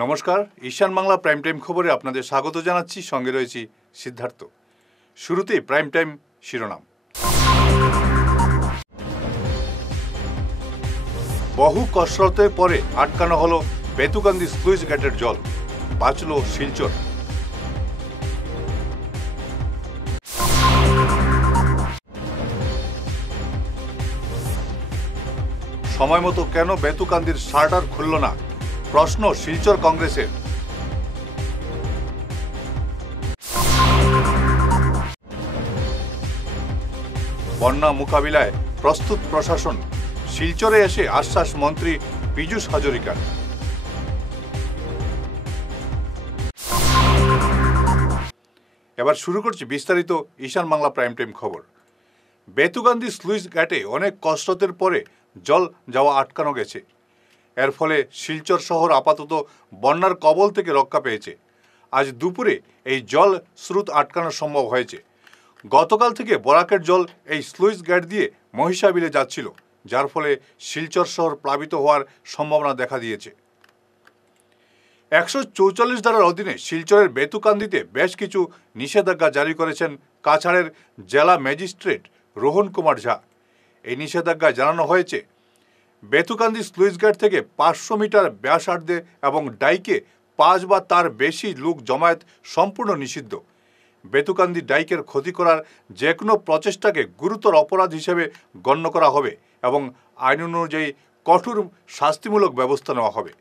নমস্কার, ঈশান Bangla prime time খবরে আপনাদের স্বাগত জানাচ্ছি। সঙ্গে রয়েছি সিদ্ধার্থ। শুরুতেই প্রাইম টাইম শিরোনাম। বহু কসরতের পরে আটকানো হলো বেতুকান্দি স্লুইস গেটের জল, বাঁচল শিলচর। সময় মতো কেন বেতুকান্দির শাটার খুলল না, প্রশ্ন শিলচর কংগ্রেসের। বন্যা মোকাবিলায় প্রস্তুত প্রশাসন, শিলচরে এসে আশ্বাস মন্ত্রী পীযূষ হাজরিকার। এবার শুরু করছি বিস্তারিত ঈশান বাংলা প্রাইম টাইম খবর। বেতুকান্দি স্লুইস গেটে অনেক কসরতের পরে জল যাওয়া আটকানো গেছে। এর ফলে শিলচর শহর আপাতত বন্যার কবল থেকে রক্ষা পেয়েছে। আজ দুপুরে এই জল স্রোত আটকানো সম্ভব হয়েছে। গতকাল থেকে বরাকের জল এই স্লুইস গেট দিয়ে মহিষাবিলে যাচ্ছিল, যার ফলে শিলচর শহর প্লাবিত হওয়ার সম্ভাবনা দেখা দিয়েছে। 144 ধারার অধীনে শিলচরের বেতুকান্দিতে বেশ কিছু নিষেধাজ্ঞা জারি করেছেন কাছাড়ের জেলা ম্যাজিস্ট্রেট রোহন কুমার ঝা। এই নিষেধাজ্ঞায় জানানো হয়েছে, বেতুকান্দি স্লুইস গেট থেকে 500 মিটার ব্যাসার্ধে এবং ডাইকে 5 বা তার বেশি লোক জমায়েত সম্পূর্ণ নিষিদ্ধ। বেতুকান্দি ডাইকের ক্ষতি করার যে কোনো প্রচেষ্টাকে গুরুতর অপরাধ হিসেবে গণ্য করা হবে এবং আইন অনুযায়ী কঠোর শাস্তিমূলক ব্যবস্থা নেওয়া হবে।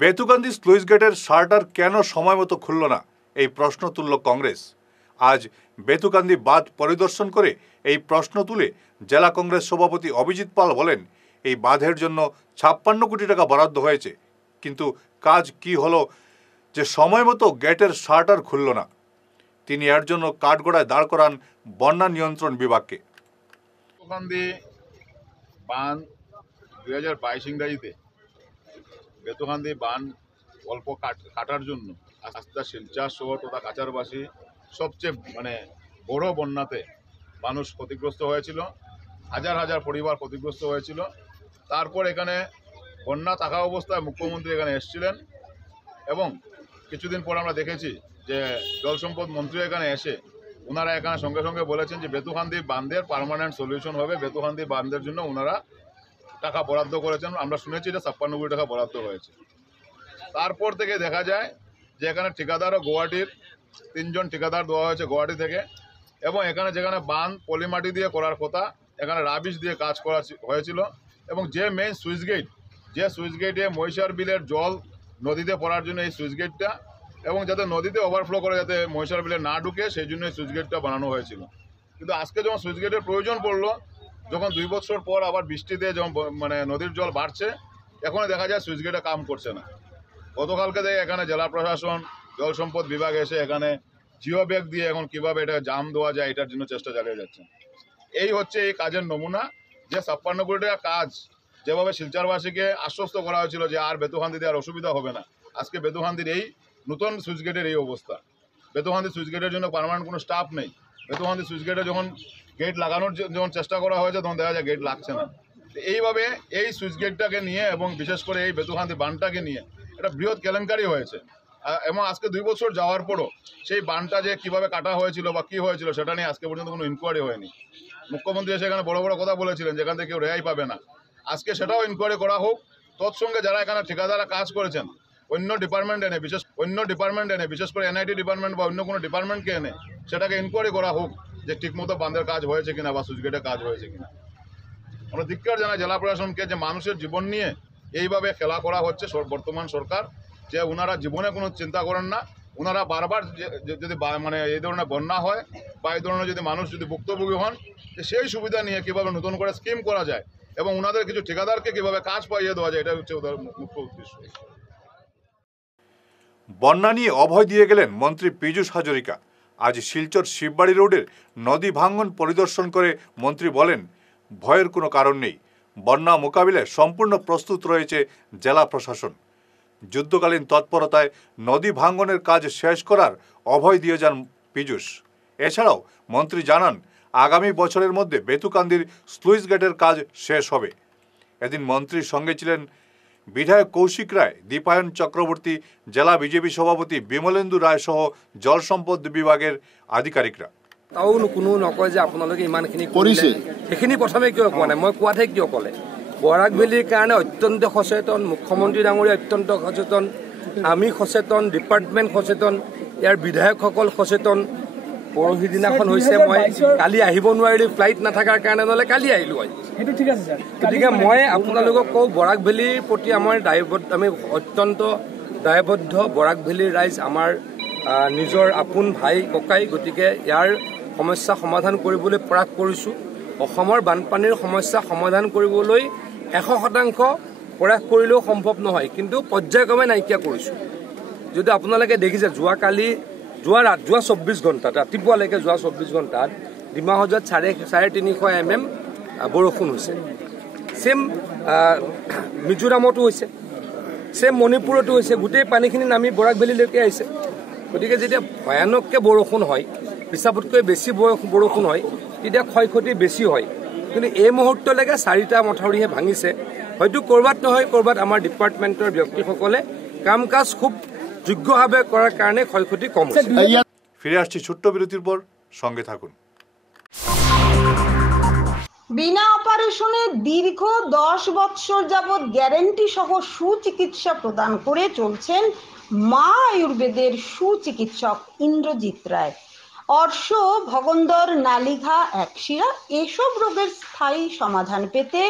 বেতুকান্দি স্লুইস গেটের শাটার কেন সময় মতো খুলল না, এই প্রশ্ন তুলল কংগ্রেস। আজ বেতুকান্দি বাঁধ পরিদর্শন করে এই প্রশ্ন তুলে জেলা কংগ্রেস সভাপতি অভিজিৎ পাল বলেন, এই বাঁধের জন্য 56 কোটি টাকা বরাদ্দ হয়েছে, কিন্তু কাজ কি হলো যে সময় মতো গেটের শাটার খুলল না। তিনি এর জন্য কাঠগড়ায় দাঁড় করান বন্যা নিয়ন্ত্রণ বিভাগকে। বেতুকান্দি বাঁধ 2022 ইংরাজিতে বেতুকান্দি বাঁধ অল্প কাটার জন্য আস্তে শিলচর শহর তথা কাছাড়বাসী সবচেয়ে বড় বন্যাতে মানুষ ক্ষতিগ্রস্ত হয়েছিল। হাজার হাজার পরিবার ক্ষতিগ্রস্ত হয়েছিল। তারপর এখানে বন্যা থাকা অবস্থায় মুখ্যমন্ত্রী এখানে এসেছিলেন এবং কিছুদিন পর আমরা দেখেছি যে জল সম্পদ মন্ত্রী এখানে এসে ওনারা এখানে সঙ্গে সঙ্গে বলেছেন যে বেতুকান্দি বাঁধের পার্মানেন্ট সলিউশন হবে। বেতুকান্দি বাঁধের জন্য ওনারা টাকা বরাদ্দ করেছেন। আমরা শুনেছি যে 56 কোটি টাকা বরাদ্দ হয়েছে। তারপর থেকে দেখা যায় যে এখানে ঠিকাদারও গুয়াহাটির 3 জন ঠিকাদার দেওয়া হয়েছে গুয়াহাটি থেকে, এবং এখানে যেখানে বাঁধ পলিমাটি দিয়ে করার কথা এখানে রাবিশ দিয়ে কাজ করা হয়েছিল। এবং যে মেইন সুইচ গেটে মহিষার বিলের জল নদীতে পড়ার জন্য এই সুইচ গেটটা, এবং যাতে নদীতে ওভারফ্লো করে যাতে মহিষার বিলে না ঢুকে সেই জন্য এই সুইচ গেটটা বানানো হয়েছিল। কিন্তু আজকে যখন সুইচ গেটের প্রয়োজন পড়লো, যখন 2 বছর পর আবার বৃষ্টিতে যখন নদীর জল বাড়ছে, এখন দেখা যায় সুইচ গেটে কাম করছে না। গতকালকে থেকে এখানে জেলা প্রশাসন জল সম্পদ বিভাগ এসে এখানে জিও ব্যাগ দিয়ে এখন কিভাবে এটা জাম দেওয়া যায় এটার জন্য চেষ্টা চালিয়ে যাচ্ছে। এই হচ্ছে এই কাজের নমুনা, যে 56 কোটি টাকা কাজ যেভাবে শিলচরবাসীকে আশ্বস্ত করা হয়েছিল যে আর বেতুকান্দিতে আর অসুবিধা হবে না, আজকে বেতুকান্দির এই নতুন সুইচ গেটের এই অবস্থা। বেতুকান্দি সুইচ গেটের জন্য পার্মানেন্ট কোনো স্টাফ নেই। বেতুকান্দি সুইচ গেটে যখন গেট লাগানোর যখন চেষ্টা করা হয়েছে তখন দেখা যায় গেট লাগছে না। এইভাবে এই সুইচ গেটটাকে নিয়ে এবং বিশেষ করে এই বেতুকান্দি বাঁধটাকে নিয়ে একটা বৃহৎ কেলেঙ্কারি হয়েছে। এবং আজকে 2 বছর যাওয়ার পরও সেই বাঁধটা যে কীভাবে কাটা হয়েছিল বা কী হয়েছিল সেটা নিয়ে আজকে পর্যন্ত কোনো ইনকোয়ারি হয়নি। মুখ্যমন্ত্রী এসে এখানে বড় বড় কথা বলেছিলেন যেখান থেকে কেউ রেহাই পাবে না। আজকে সেটাও ইনকোয়ারি করা হোক। তৎসঙ্গে যারা এখানে ঠিকাদাররা কাজ করেছেন অন্য ডিপার্টমেন্ট এনে বিশেষ করে এনআইটি ডিপার্টমেন্ট বা অন্য কোনো ডিপার্টমেন্টকে এনে সেটাকে ইনকোয়ারি করা হোক যে ঠিকমতো বাঁধের কাজ হয়েছে কিনা বা সুইচ গেটের কাজ হয়েছে কিনা। আমরা ধিক্কার জানাই জেলা প্রশাসনকে যে মানুষের জীবন নিয়ে এইভাবে খেলা করা হচ্ছে বর্তমান সরকার, যে ওনারা জীবনে কোনো চিন্তা করেন না। ওনারা বারবার যদি এই ধরনের বন্যা হয় বা এই ধরনের যদি মানুষ যদি ভুক্তভোগী হন, সেই সুবিধা নিয়ে কীভাবে নতুন করে স্কিম করা যায় এবং ওনাদের কিছু ঠিকাদারকে কীভাবে কাজ পাইয়ে দেওয়া যায়, এটা হচ্ছে ওদের মুখ্য উদ্দেশ্য। বন্যা নিয়ে অভয় দিয়ে গেলেন মন্ত্রী পীযূষ হাজরিকা। আজ শিলচর শিববাড়ি রোডের নদী ভাঙ্গন পরিদর্শন করে মন্ত্রী বলেন, ভয়ের কোনো কারণ নেই। বন্যা মোকাবিলায় সম্পূর্ণ প্রস্তুত রয়েছে জেলা প্রশাসন। যুদ্ধকালীন তৎপরতায় নদী ভাঙ্গনের কাজ শেষ করার অভয় দিয়ে যান পীযূষ। এছাড়াও মন্ত্রী জানান, আগামী বছরের মধ্যে বেতুকান্দির স্লুইস গেটের কাজ শেষ হবে। এদিন মন্ত্রীর সঙ্গে ছিলেন বিধায়ক কৌশিক রায়, দীপায়ন চক্রবর্তী, জেলা বিজেপি সভাপতি বিমলেন্দু রায় সহ জল সম্পদ বিভাগের আধিকারিকরা। তাও কোনো নকয় যে আপোনালোকে ইমানখিনি কৰিছে, সেইখিনি প্ৰথমে কিয় কোৱা নাই, মই কোৱাতহে কিয় ক'লে। বৰাক ভেলীৰ কাৰণে অত্যন্ত সচেতন, মুখ্যমন্ত্ৰী ডাঙৰীয়া অত্যন্ত সচেতন, আমি সচেতন, ডিপাৰ্টমেণ্ট সচেতন, ইয়াৰ বিধায়কসকল সচেতন। পৰহি দিনাখন হৈছে, মই কালি আহিব নোৱাৰিলোঁ, ফ্লাইট নাথাকাৰ কাৰণে, নহ'লে কালি আহিলোঁ হয়। গতিকে মই আপোনালোকক কওঁ, বৰাক ভেলীৰ প্ৰতি আমাৰ আমি অত্যন্ত দায়বদ্ধ। বৰাক ভেলীৰ ৰাইজ আমাৰ নিজৰ আপোন ভাই ককাই, গতিকে ইয়াৰ সমস্যা সমাধান কৰিবলৈ প্ৰয়াস কৰিছোঁ। অসমৰ বানপানীৰ সমস্যা সমাধান কৰিবলৈ 100% প্ৰয়াস কৰিলেও সম্ভৱ নহয়, কিন্তু পৰ্যায়ক্ৰমে নাইকিয়া কৰিছোঁ। যদি আপোনালোকে দেখিছে, যোৱা 24 ঘণ্টাত, ৰাতিপুৱালৈকে যোৱা 24 ঘণ্টাত ডিমা হাজাৰত 350 mm বৰষুণ হৈছে। ছেম মিজোৰামতো হৈছে, ছেম মণিপুৰতো হৈছে। গোটেই পানীখিনি নামি বৰাক ভেলীলৈকে আহিছে। গতিকে যেতিয়া ভয়ানককৈ বৰষুণ হয়, হিচাপতকৈ বেছি বৰষুণ হয়, তেতিয়া ক্ষয় ক্ষতি বেছি হয়। কিন্তু এই মুহূৰ্তলৈকে 4টা মথাউৰিহে ভাঙিছে। হয়তো ক'ৰবাত নহয় ক'ৰবাত আমাৰ ডিপাৰ্টমেণ্টৰ ব্যক্তিসকলে কাম কাজ খুব যোগ্যভাৱে কৰাৰ কাৰণে ক্ষয় ক্ষতি কম হৈছে। ফিরে আসছি ছোট্ট বিরতির পর, সঙ্গে থাকুন। বিনা অপারেশনে দীর্ঘ 10 বছর যাবৎ গ্যারেন্টি সহ সুচিকিৎসা প্রদান করে চলছেন মা আয়ুর্বেদের সুচিকিৎসক ইন্দ্রজিৎ রায়। অর্শ, ভগন্দর, নালিঘা, একশিরা এসব রোগের স্থায়ী সমাধান পেতে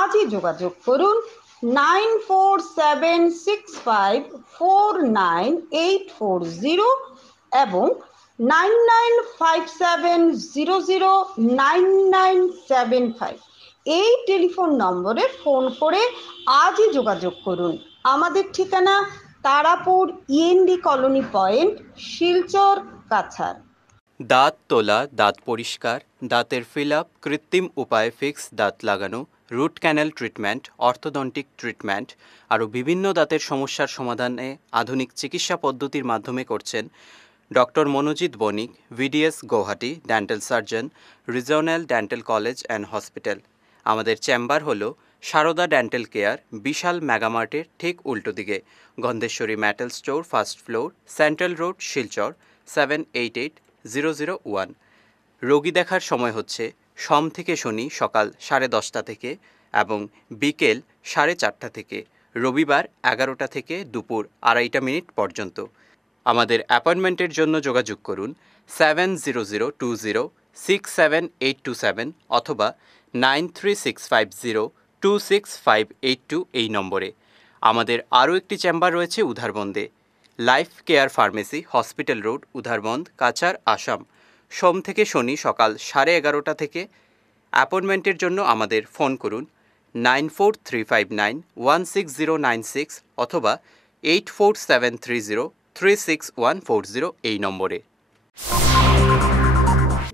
আজই যোগাযোগ করুন 9476549840 এবং 9957009975 এই টেলিফোন নম্বরে ফোন করে আজই যোগাযোগ করুন। আমাদের ঠিকানা Tarapur END colony point, Silchar, Cachar. দাঁত তোলা, দাঁত পরিষ্কার, দাঁতের ফিল আপ, কৃত্রিম উপায়ে ফিক্স দাঁত লাগানো, root canal treatment, orthodontic treatment আরও বিভিন্ন দাঁতের সমস্যার সমাধানে আধুনিক চিকিৎসা পদ্ধতির মাধ্যমে করছেন doctor Monojit Banik, BDS Gauhati, dental surgeon, regional dental college and hospital. আমাদের চেম্বার হলো সারদা ডেন্টাল কেয়ার, বিশাল মেগামার্টের ঠিক উল্টো দিকে, Gandheswari metal store, first floor, central road, Silchar 788001। রোগী দেখার সময় হচ্ছে সোম থেকে শনি সকাল 10:30 থেকে এবং বিকেল 4:30 থেকে, রবিবার 11টা থেকে দুপুর 2:30 পর্যন্ত। আমাদের অ্যাপয়েন্টমেন্টের জন্য যোগাযোগ করুন 7002067827 অথবা 9365026582 এই নম্বরে। আমাদের আরও একটি চেম্বার রয়েছে উধারবন্দে, life care pharmacy, hospital road, Udharbond, Cachar, Assam. সোম থেকে শনি সকাল 11:30 থেকে। অ্যাপয়েন্টমেন্টের জন্য আমাদের ফোন করুন 9435916096 অথবা 8473036140 এই নম্বরে।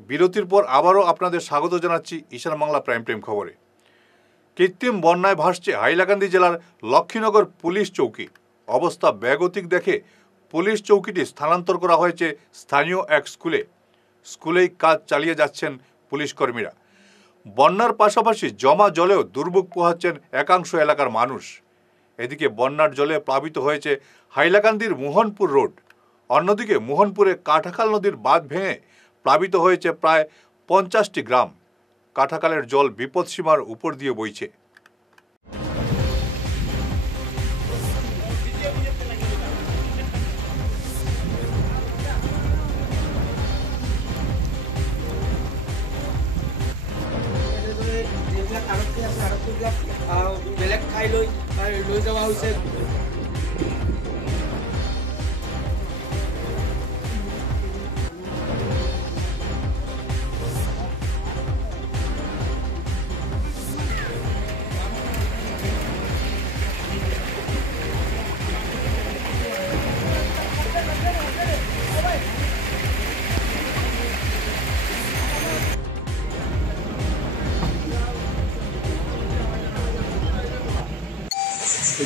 বিরতির পর আবারও আপনাদের স্বাগত জানাচ্ছি ঈশান বাংলা প্রাইম টাইম খবরে। কৃত্রিম বন্যায় ভাসছে হাইলাকান্দি জেলার লক্ষ্মীনগর পুলিশ চৌকি। অবস্থা বেগতিক দেখে পুলিশ চৌকিটি স্থানান্তর করা হয়েছে স্থানীয় এক স্কুলে। স্কুলেই কাজ চালিয়ে যাচ্ছেন পুলিশ কর্মীরা। বন্যার পাশাপাশি জমা জলেও দুর্ভোগ পোহাচ্ছেন একাংশ এলাকার মানুষ। এদিকে বন্যার জলে প্লাবিত হয়েছে হাইলাকান্দির মোহনপুর রোড। অন্যদিকে মোহনপুরে কাঁঠাখাল নদীর বাঁধ ভেঙে প্লাবিত হয়েছে প্রায় 50টি গ্রাম। কাঁঠাখালের জল বিপদসীমার উপর দিয়ে বইছে। বেলেগ ঠাইলৈ লৈ যোৱা হৈছে।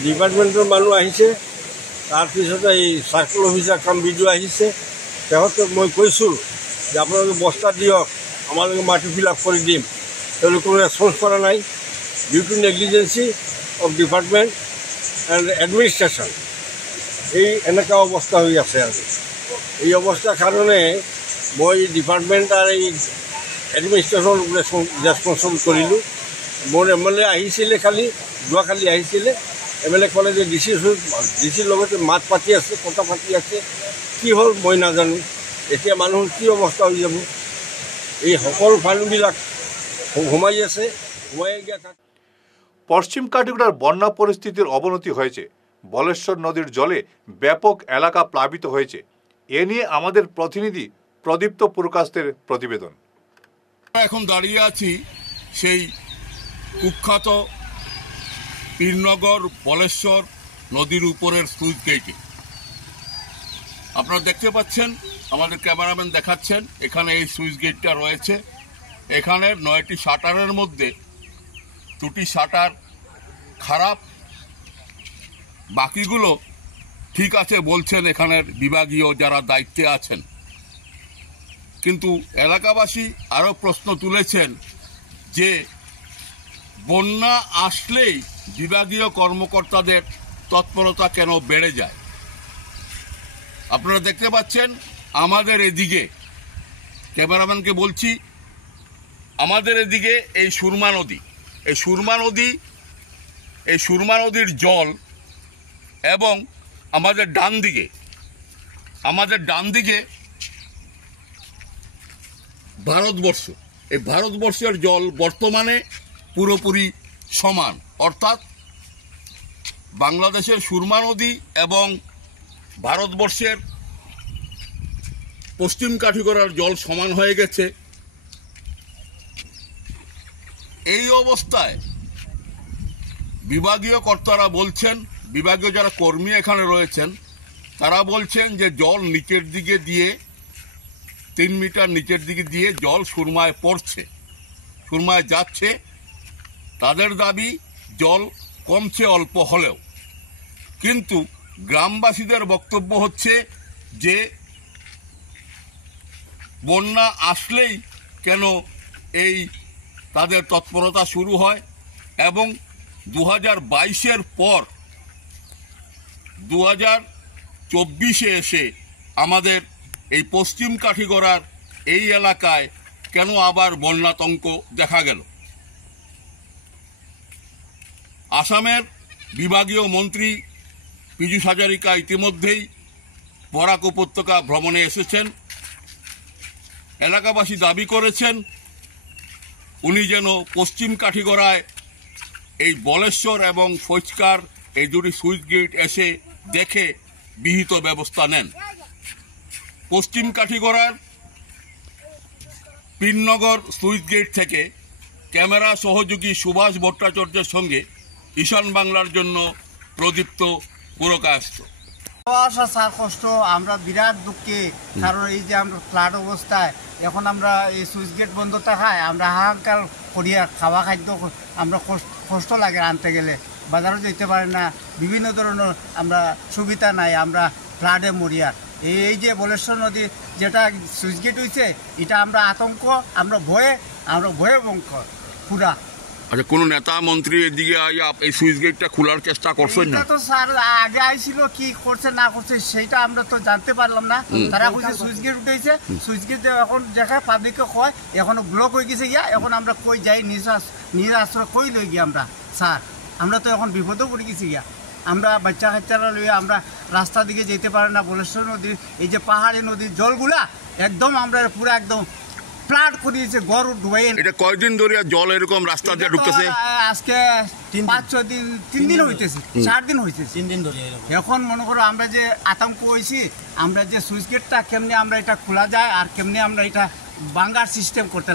ডিপাৰ্টমেণ্টৰ মানুহ আহিছে, তাৰপিছতে এই চাৰ্কল অফিচাৰ কাম বিডিঅ' আহিছে। তেওঁলোকক মই কৈছোঁ যে আপোনালোকে বস্তা দিয়ক, আমালোকে মাটি ফিল আপ কৰি দিম। তেওঁলোকে ৰেছপন্স কৰা নাই। Due to negligence of department administration এই এনেকুৱা অৱস্থা হৈ আছে আৰু এই অৱস্থাৰ কাৰণে মই ডিপাৰ্টমেণ্ট আৰু এই এডমিনিষ্ট্ৰেশ্যন ৰেছপনচিবল কৰিলোঁ। মোৰ MLA আহিছিলে, যোৱাকালি আহিছিলে। MLA ক'লে যে ডিচিৰ লগতে মাত পাতি আছে, কথা পাতি আছে। কি হ'ল মই নাজানো। এতিয়া মানুহৰ কি অৱস্থা হৈ যাব, এই সকলো ফাণ্ডবিলাক সোমাই আছে, সোমাই গিয়া। পশ্চিম কাটিগড়ার বন্যা পরিস্থিতির অবনতি হয়েছে। বলেশ্বর নদীর জলে ব্যাপক এলাকা প্লাবিত হয়েছে। এ নিয়ে আমাদের প্রতিনিধি প্রদীপ্ত পুরকাস্তের প্রতিবেদন। এখন দাঁড়িয়ে আছি সেই কুখ্যাত পীরনগর বলেশ্বর নদীর উপরের স্লুইস গেটে। আপনারা দেখতে পাচ্ছেন, আমাদের ক্যামেরাম্যান দেখাচ্ছেন, এখানে এই স্লুইস গেটটা রয়েছে। এখানের 9টি শাটারের মধ্যে 2টি শাটার খারাপ, বাকিগুলো ঠিক আছে বলছেন এখানের বিভাগীয় যারা দায়িত্বে আছেন। কিন্তু এলাকাবাসী আরও প্রশ্ন তুলেছেন যে বন্যা আসলেই বিভাগীয় কর্মকর্তাদের তৎপরতা কেন বেড়ে যায়। আপনারা দেখতে পাচ্ছেন আমাদের এদিকে, ক্যামেরাম্যানকে বলছি, আমাদের এদিকে এই সুরমা নদী, এই সুরমা নদীর জল এবং আমাদের ডান দিকে ভারতবর্ষ, এই ভারতবর্ষের জল বর্তমানে পুরোপুরি সমান, অর্থাৎ বাংলাদেশের সুরমা নদী এবং ভারতবর্ষের পশ্চিম কাঠিগড়ার জল সমান হয়ে গেছে। এই অবস্থায় বিভাগীয় কর্তারা বলছেন, বিভাগীয় যারা কর্মী এখানে রয়েছেন তারা বলছেন যে জল নিচের দিকে দিয়ে 3 মিটার নিচের দিকে দিয়ে জল সুরমায় পড়ছে, সুরমায় যাচ্ছে। তাদের দাবি জল কমছে অল্প হলেও, কিন্তু গ্রামবাসীদের বক্তব্য হচ্ছে যে বন্যা আসলেই কেন এই তাদের তৎপরতা শুরু হয় এবং 2022-এর পর 2024-এ এসে আমাদের এই পশ্চিম কাঠিগড়ার এই এলাকায় কেন আবার বন্যাতঙ্ক দেখা গেল। আসামের বিভাগীয় মন্ত্রী পীযূষ হাজারিকা ইতিমধ্যেই বরাক উপত্যকা ভ্রমণে এসেছেন। এলাকাবাসী দাবি করেছেন উনি যেন পশ্চিম কাঠিগড়ায় এই বলেশ্বর এবং ফৈজকার এই 2টি সুইচ গেট এসে দেখে বিহিত ব্যবস্থা নেন। পশ্চিম কাঠিগড়ার পীরনগর সুইচ গেট থেকে ক্যামেরা সহযোগী সুভাষ ভট্টাচার্যের সঙ্গে ঈশান বাংলার জন্য প্রদীপ্ত পুরকাস্ত। স্যার কষ্ট, আমরা বিরাট দুঃখে, কারণ এই যে আমরা ফ্লাড অবস্থায় এখন আমরা এই সুইচ গেট বন্ধ থাকায় আমরা হাহাকার করিয়া খাওয়া খাদ্য আমরা কষ্ট লাগে আনতে গেলে, বাজারও যেতে পারে না, বিভিন্ন ধরনের আমরা সুবিধা নাই, আমরা ফ্লাডে মরিয়া। এই যে বলেশ্বর নদী যেটা সুইচ গেট হয়েছে এটা আমরা আতঙ্ক, আমরা ভয়ে বঙ্ক পুরা। আচ্ছা, কোন নেতা মন্ত্রী এদিকে এই সুইচ গেটটা খোলার চেষ্টা করছেন না? তো স্যার আগে আইছিল, কি করছে না করছে সেটা আমরা তো জানতে পারলাম না। তারা কইছে সুইচ গেট উঠেছে, সুইচ গেট এখন দেখা পাবলিকে কয় এখন ব্লক হয়ে গেছে গিয়া, এখন আমরা কই যাই নিজ আশ্রয় কই লই গিয়া আমরা। স্যার আমরা তো এখন বিপদেও পড়ে গেছি গিয়া, আমরা বাচ্চা কাচ্চারা লইয়া আমরা রাস্তা দিকে যেতে পারি না। বলেশ্বর নদীর এই যে পাহাড়ি নদীর জলগুলা একদম আমরা পুরো একদম ফ্লাড করিয়েছে, গড় ডুবাই। এটা কয়দিন ধরে জল এরকম রাস্তা দিয়ে ঢুকতেছে? আজকে 5-6 দিন, 3 দিন হইতেছে, 4 দিন হইতেছে, 3 দিন ধরে। এখন মনে করো আমরা যে আতঙ্ক হয়েছি, আমরা যে সুইচ গেটটা কেমনি আমরা এটা খোলা যায় আর কেমনি আমরা এটা বাঙ্গার সিস্টেম করতে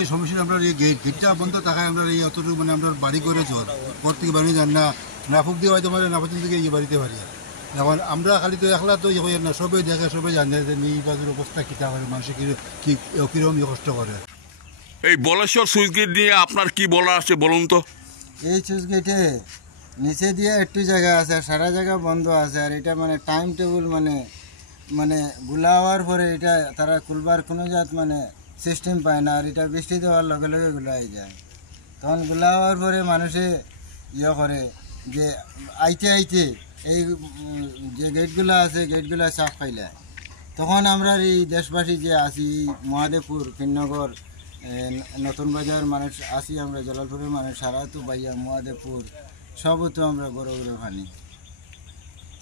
এই সমস্যা আমরা এই গেটটা বন্ধ থাকায় আমরা এই অতটুকু মানে আমরা বাড়ি করে জল ঘর থেকে বাড়ি যান না ফুক দিয়ে হয়তো মানে নাফাতিন থেকে এই বাড়িতে পারি। এখন আমরা খালি তো একলা তো ইয়ে না, সবাই দেখে সবাই জানে যে নির্বাচনের অবস্থা কীটা করে, মানুষের কীরকম কষ্ট করে। এই বলেশ্বর সুইচ গেট নিয়ে আপনার কি বলার আছে বলুন তো? এই সুইচ গেটে নিচে দিয়ে একটু জায়গা আছে আর সারা জায়গা বন্ধ আছে, আর এটা মানে টাইম টেবিল মানে গুলা হওয়ার পরে এটা তারা খুলবার কোনো জাত মানে সিস্টেম পায় না, আর এটা বৃষ্টি দেওয়ার লগে লগে গুলা হয়ে যায়। তখন গুলা হওয়ার পরে মানুষে ইয়ে করে যে আইতে আইতে এই যে গেটগুলো আছে গেটগুলো সাফ খাইলে তখন আমরা এই দেশবাসী যে আসি মহাদেবপুর কিন্নগর নতুন বাজার মানুষ আসি আমরা জলালপুরের মানুষ সারা তো বাইয়া মহাদেবপুর সব তো আমরা গড়ে গড়ে ভানি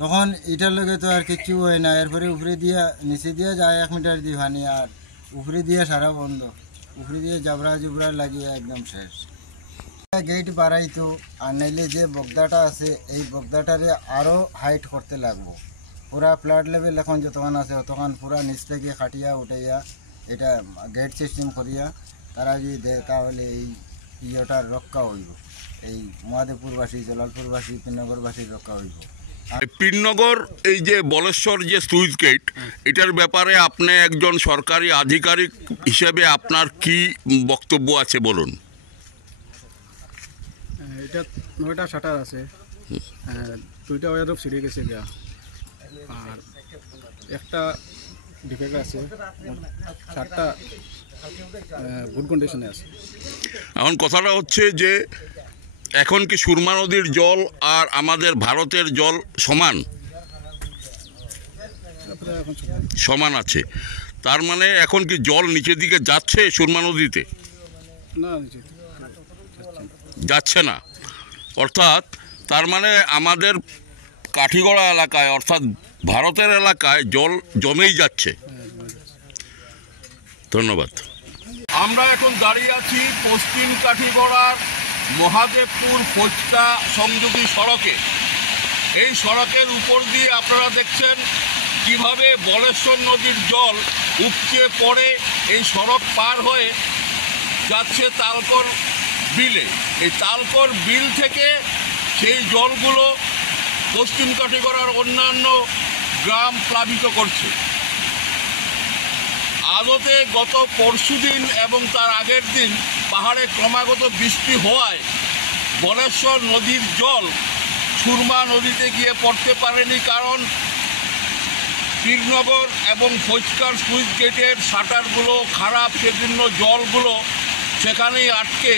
তখন এটার লগে তো আর কিচ্ছু হয় না এরপরে উপরে দিয়া নিচে দিয়ে যায় 1 মিটার দিয়ে ভানি আর উপরে দিয়ে সারা বন্ধ উপরে দিয়ে জাবরা জুবরা লাগিয়ে একদম শেষ গেট বাড়াইতো আর নাইলে যে বগদাটা আছে এই বগদাটারে আরও হাইট করতে লাগবো পুরা ফ্লাড লেভেল এখন যতক্ষণ আছে ততক্ষণ পুরা নিচ থেকে খাটিয়া উঠাইয়া এটা গেট সিস্টেম করিয়া তারা যদি দেয় তাহলে এই ইয়েটার রক্ষা হইব এই মহাদেবপুরবাসী জলালপুরবাসী পিনগরবাসীর রক্ষা হইব পীরনগর এই যে বলেশ্বর যে সুইচ গেট এটার ব্যাপারে আপনি একজন সরকারি আধিকারিক হিসেবে আপনার কি বক্তব্য আছে বলুন। এটা 9টা শাটার আছে 2টা ওয়ারও ছিঁড়ে গেছে গা আর একটা ডিফেক্ট আছে 7টা গুড কন্ডিশনে আছে। এখন কথাটা হচ্ছে যে এখন কি সুরমা নদীর জল আর আমাদের ভারতের জল সমান সমান আছে তার মানে এখন কি জল নিচের দিকে যাচ্ছে সুরমা নদীতে? না যাচ্ছে না অর্থাৎ তার মানে আমাদের কাঠিগড়া এলাকায় অর্থাৎ ভারতের এলাকায় জল জমেই যাচ্ছে। ধন্যবাদ। আমরা এখন দাঁড়িয়ে আছি পশ্চিম কাঠিগড়ার মহাদেবপুর ফজকা সংযোগী সড়কে। এই সড়কের উপর দিয়ে আপনারা দেখছেন কিভাবে বলেশ্বর নদীর জল উপচে পড়ে এই সড়ক পার হয়ে যাচ্ছে তালকর বিলে। এই তালকর বিল থেকে সেই জলগুলো পশ্চিম কাঠিগড়ার অন্যান্য গ্রাম প্লাবিত করছে। আদতে গত পরশুদিন এবং তার আগের দিন পাহাড়ে ক্রমাগত বৃষ্টি হওয়ায় বলেশ্বর নদীর জল সুরমা নদীতে গিয়ে পড়তে পারেনি, কারণ পীরনগর এবং ফজকার সুইচ গেটের শাটারগুলো খারাপ, সেজন্য জলগুলো সেখানেই আটকে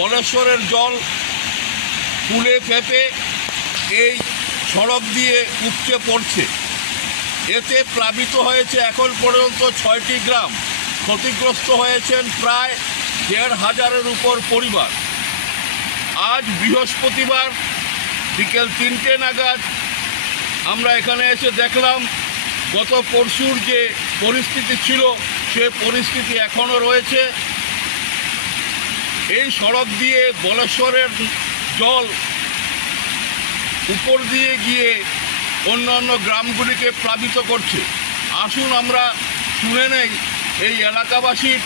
বলেশ্বরের জল ফুলে ফেপে এই সড়ক দিয়ে উপচে পড়ছে। এতে প্লাবিত হয়েছে এখন পর্যন্ত 6টি গ্রাম, ক্ষতিগ্রস্ত হয়েছেন প্রায় 1,500-এর উপর পরিবার। আজ বৃহস্পতিবার বিকেল 3টে নাগাদ আমরা এখানে এসে দেখলাম গত পরশুর যে পরিস্থিতি ছিল সে পরিস্থিতি এখনও রয়েছে। এই সড়ক দিয়ে বলেশ্বরের জল উপর দিয়ে গিয়ে অন্যান্য গ্রামগুলিকে প্লাবিত করছে। আসুন আমরা শুনে নেই এই এলাকাবাসীর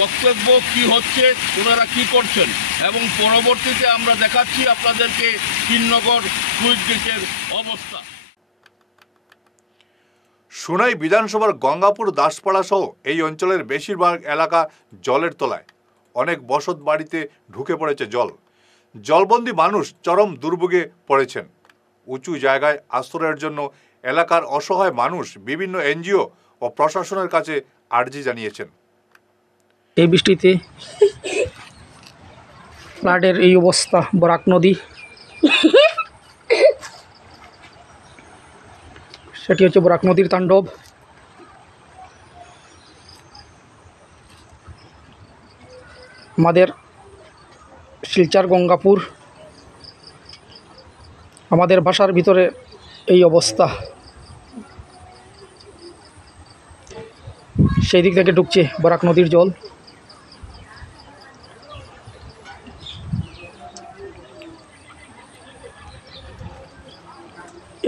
বক্তব্য কি হচ্ছে, ওনারা কি করছেন, এবং পরবর্তীতে আমরা দেখাচ্ছি আপনাদেরকে পীরনগর সুইচ গেটের অবস্থা। সোনাই বিধানসভার গঙ্গাপুর দাসপাড়া সহ এই অঞ্চলের বেশিরভাগ এলাকা জলের তলায়। অনেক বসত বাড়িতে ঢুকে পড়েছে জল। জলবন্দী মানুষ চরম দুর্ভোগে পড়েছেন। উঁচু জায়গায় আশ্রয়ের জন্য এলাকার অসহায় মানুষ বিভিন্ন এনজিও ও প্রশাসনের কাছে আর্জি জানিয়েছেন। এই বৃষ্টিতে ফ্লাডের এই অবস্থা, বরাক নদী সেটি হচ্ছে বরাক নদীর তাণ্ডব। আমাদের শিলচর গঙ্গাপুর, আমাদের বাসার ভিতরে এই অবস্থা। সেই দিক থেকে ঢুকছে বরাক নদীর জল।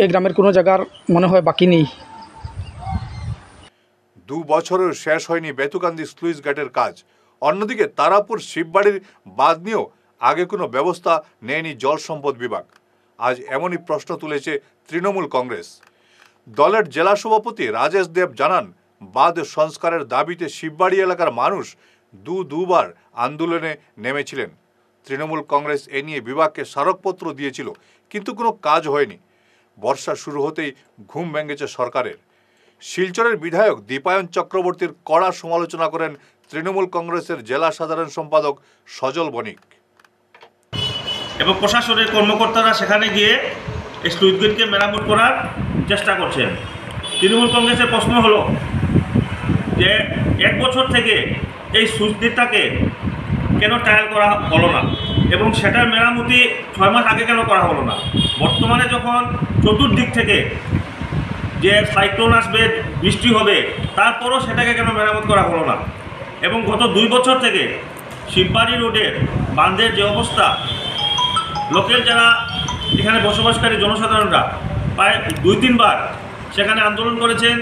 এই গ্রামের কোনো জায়গার মনে হয় বাকি নেই। 2 বছরের শেষ হয়নি বেতুকান্দি স্লুইস গেটের কাজ। অন্যদিকে তারাপুর শিববাড়ির বাঁধ নিয়েও আগে কোনো ব্যবস্থা নেয়নি জল সম্পদ বিভাগ। আজ এমনই প্রশ্ন তুলেছে তৃণমূল কংগ্রেস। দলের জেলা সভাপতি রাজেশ দেব জানান, বাঁধ সংস্কারের দাবিতে শিববাড়ি এলাকার মানুষ দুবার আন্দোলনে নেমেছিলেন। তৃণমূল কংগ্রেস এ নিয়ে বিভাগকে স্মারকপত্র দিয়েছিল, কিন্তু কোনো কাজ হয়নি। বর্ষা শুরু হতেই ঘুম ভেঙেছে সরকারের। শিলচরের বিধায়ক দীপায়ন চক্রবর্তীর কড়া সমালোচনা করেন তৃণমূল কংগ্রেসের জেলা সাধারণ সম্পাদক সজল বণিক। এবং প্রশাসনের কর্মকর্তারা সেখানে গিয়ে এই স্লুইস গেটকে মেরামত করার চেষ্টা করছেন। তৃণমূল কংগ্রেসের প্রশ্ন হলো যে 1 বছর থেকে এই স্লুইস গেটটাকে কেন ট্রায়াল করা হলো না এবং সেটার মেরামতি 6 মাস আগে কেন করা হলো না। বর্তমানে যখন চতুর্দিক থেকে যে সাইক্লোন আসবে, বৃষ্টি হবে, তারপরও সেটাকে কেন মেরামত করা হলো না। এবং গত 2 বছর থেকে শিববাড়ি রোডের বাঁধের যে অবস্থা, লোকের যারা এখানে বসবাসকারী জনসাধারণরা প্রায় 2-3 বার সেখানে আন্দোলন করেছেন।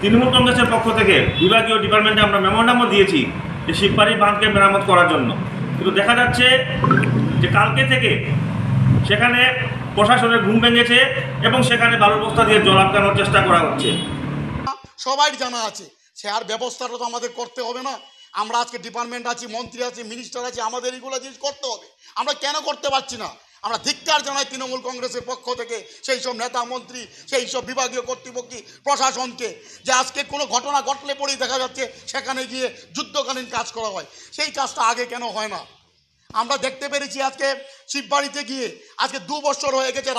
তৃণমূল কংগ্রেসের পক্ষ থেকে বিভাগীয় ডিপার্টমেন্টে আমরা মেমোরান্ডামও দিয়েছি যে শিববাড়ির বাঁধকে মেরামত করার জন্য, কিন্তু দেখা যাচ্ছে যে কালকে থেকে সেখানে প্রশাসনের ঘুম ভেঙেছে এবং সেখানে বালুর বস্তা দিয়ে জল আটকানোর চেষ্টা করা হচ্ছে। সবাই জানা আছে, সে আর ব্যবস্থাটা তো আমাদের করতে হবে না। আমরা আজকে ডিপার্টমেন্ট আছি, মন্ত্রী আছে, মিনিস্টার আছে, আমাদের এইগুলো জিনিস করতে হবে। আমরা কেন করতে পারছি না? আমরা ধিক্কার জানাই তৃণমূল কংগ্রেসের পক্ষ থেকে সেই সব নেতা মন্ত্রী, সেই সব বিভাগীয় কর্তৃপক্ষ, প্রশাসনকে, যে আজকে কোনো ঘটনা ঘটলে পরেই দেখা যাচ্ছে সেখানে গিয়ে যুদ্ধকালীন কাজ করা হয়। সেই কাজটা আগে কেন হয় না? আমরা দেখতে পেরেছি আজকে শিববাড়িতে গিয়ে আজকে 2 বছর হয়ে গেছে,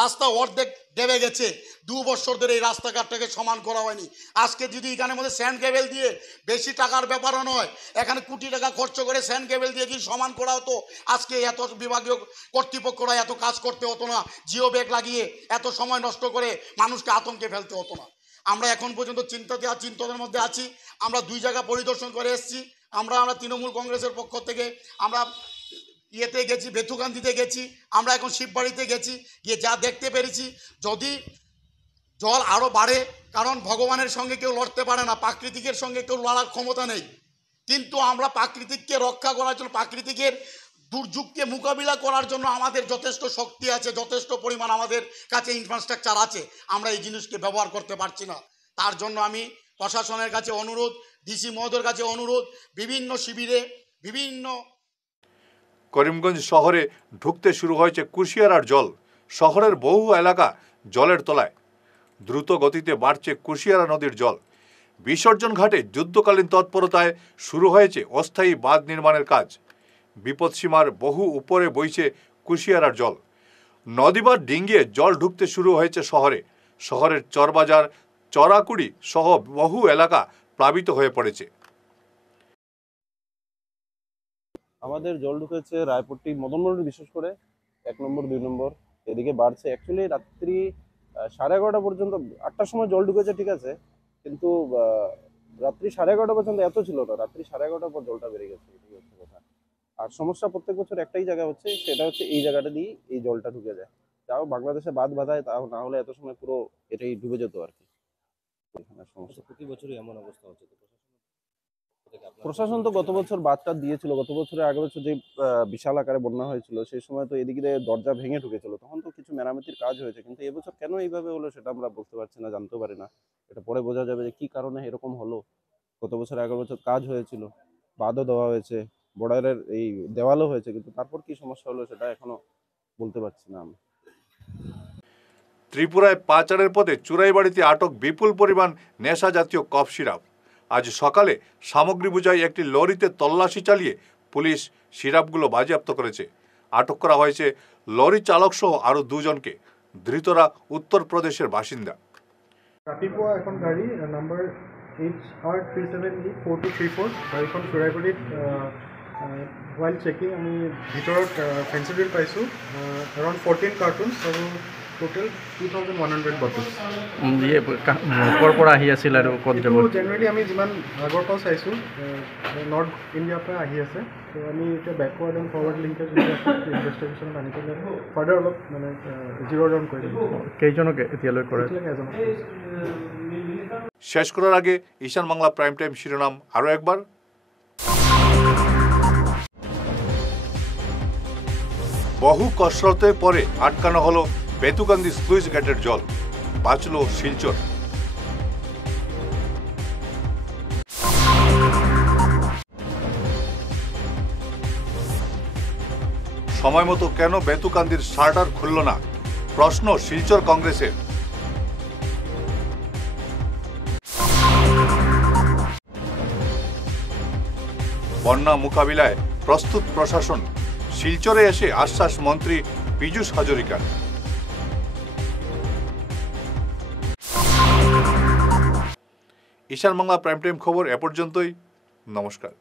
রাস্তা অর্ধেক দেবে গেছে। 2 বছর ধরে এই রাস্তাঘাটটাকে সমান করা হয়নি। আজকে যদি এখানে মধ্যে স্যান্ড কেবেল দিয়ে, বেশি টাকার ব্যাপারও নয়, এখানে কোটি টাকা খরচ করে স্যান্ড কেবেল দিয়ে যদি সমান করা হতো, আজকে এত বিভাগীয় কর্তৃপক্ষরা এত কাজ করতে হতো না, জিও ব্যাগ লাগিয়ে এত সময় নষ্ট করে মানুষকে আতঙ্কে ফেলতে হতো না। আমরা এখন পর্যন্ত চিন্তার মধ্যে আছি। আমরা 2 জায়গা পরিদর্শন করে এসেছি। আমরা তৃণমূল কংগ্রেসের পক্ষ থেকে আমরা ইয়েতে গেছি, বেথুকান্দিতে গেছি, আমরা এখন শিববাড়িতে গেছি, গিয়ে যা দেখতে পেরেছি, যদি জল আরও বাড়ে, কারণ ভগবানের সঙ্গে কেউ লড়তে পারে না, প্রাকৃতিকের সঙ্গে কেউ লড়ার ক্ষমতা নেই, কিন্তু আমরা প্রাকৃতিককে রক্ষা করার জন্য, প্রাকৃতিকের দুর্যোগকে মোকাবিলা করার জন্য আমাদের যথেষ্ট শক্তি আছে, যথেষ্ট পরিমাণ আমাদের কাছে ইনফ্রাস্ট্রাকচার আছে। আমরা এই জিনিসকে ব্যবহার করতে পারছি না। তার জন্য আমি প্রশাসনের কাছে অনুরোধ, ডিসি মহোদয়ের কাছে অনুরোধ, বিভিন্ন শিবিরে বিভিন্ন করিমগঞ্জ শহরে ঢুকতে শুরু হয়েছে কুশিয়ারার জল। শহরের বহু এলাকা জলের তলায়। দ্রুত গতিতে বাড়ছে কুশিয়ারা নদীর জল। বিসর্জন ঘাটে যুদ্ধকালীন তৎপরতায় শুরু হয়েছে অস্থায়ী বাঁধ নির্মাণের কাজ। বিপদসীমার বহু উপরে বইছে কুশিয়ারার জল। নদীবাঁধ ডিঙ্গিয়ে জল ঢুকতে শুরু হয়েছে শহরে। শহরের চরবাজার, চরাকুড়ি সহ বহু এলাকা প্লাবিত হয়ে পড়েছে। আমাদের জল ঢুকেছে রায়পট্টি, মদনমোহন, বিশেষ করে 1 নম্বর 2 নম্বর এদিকে বাড়ছে। অ্যাকচুয়ালি রাত্রি 11:30 পর্যন্ত, 8টার সময় জল ঢুকেছে, ঠিক আছে, কিন্তু রাত্রি 11:30 পর্যন্ত এত ছিল না। রাত্রি 11:30 পর জলটা বেড়ে গেছে, এটাই হচ্ছে কথা। আর সমস্যা প্রত্যেক বছর একটাই জায়গা হচ্ছে, সেটা হচ্ছে এই জায়গাটা দিয়ে এই জলটা ঢুকে যায়। তাও বাংলাদেশে বাঁধ বাঁধায়, তাও না হলে এত সময় পুরো এটাই ডুবে যেত আর কি। সমস্যা প্রতি বছরই এমন অবস্থা হচ্ছে। প্রশাসন তো গত বছর বাঁধটা দিয়েছিল, গত বছরের আগের বছর যে বিশাল আকারে বন্যা হয়েছিল সেই সময় তো এদিকে দরজা ভেঙে ঢুকেছিল, তখন তো কিছু মেরামতির কাজ হয়েছে, কিন্তু এবছর কেন এইভাবে হলো সেটা আমরা বুঝতে পারছি না, জানতে পারি না। এটা পরে বোঝা যাবে যে কি কারণে এরকম হলো। গত বছর আগের বছর কাজ হয়েছিল, বাঁধও দেওয়া হয়েছে, বর্ডারের এই দেওয়ালও হয়েছে, কিন্তু তারপর কি সমস্যা হলো সেটা এখনো বলতে পারছি না আমি। ত্রিপুরায় পাচারের পথে চুরাইবাড়িতে আটক বিপুল পরিমাণ নেশা জাতীয় কফ সিরাপ। আজ সকালে সামগ্রী বোঝাই একটি লরিতে তল্লাশি চালিয়ে পুলিশ সিরাপগুলো বাজেয়াপ্ত করেছে। আটক করা হয়েছে লরি চালক সহ আরও 2 জনকে। ধৃতরা উত্তরপ্রদেশের বাসিন্দা। রাতিপুৱা এখন গাড়ী নাম্বাৰ HR3784234 গাড়ীখন চুৰাইবাৰীত হুৱাইল চেকিং আমি ভিতৰত ফেঞ্চিডিল পাইছোঁ, এৰাউণ্ড 14 কাৰ্টুনছ আৰু টোটেল 2100 বটলছ। ক'ৰ পৰা আহি আছিল আৰু ক'ত যাব? জেনেৰেলি আমি যিমান আগৰ পৰা চাইছোঁ নৰ্থ ইণ্ডিয়াৰ পৰা আহি আছে, তো আমি এতিয়া বেকৱাৰ্ড এণ্ড ফৰৱাৰ্ড লিংকেজ ইনভেষ্টিগেশ্যনত আনি পেলাই ফাৰ্ডাৰ অলপ মানে জিৰ' ডাউন কৰি দিম। কেইজনক এতিয়ালৈ কৰে? এজনক। শেষ করার আগে ঈশান বাংলা প্রাইম টাইম শিরোনাম আরও একবার। বহু কসরতের পরে আটকানো হলো বেতুকান্দি স্লুইস গেটের জল, বাঁচল শিলচর। সময় মতো কেন বেতুকান্দির শাটার খুলল না, প্রশ্ন শিলচর কংগ্রেসের। বন্যা মোকাবিলায় প্রস্তুত প্রশাসন, শিলচরে এসে আশ্বাস মন্ত্রী পীযূষ হাজরিকার। ঈশান বাংলা প্রাইম টাইম খবর এ পর্যন্তই। নমস্কার।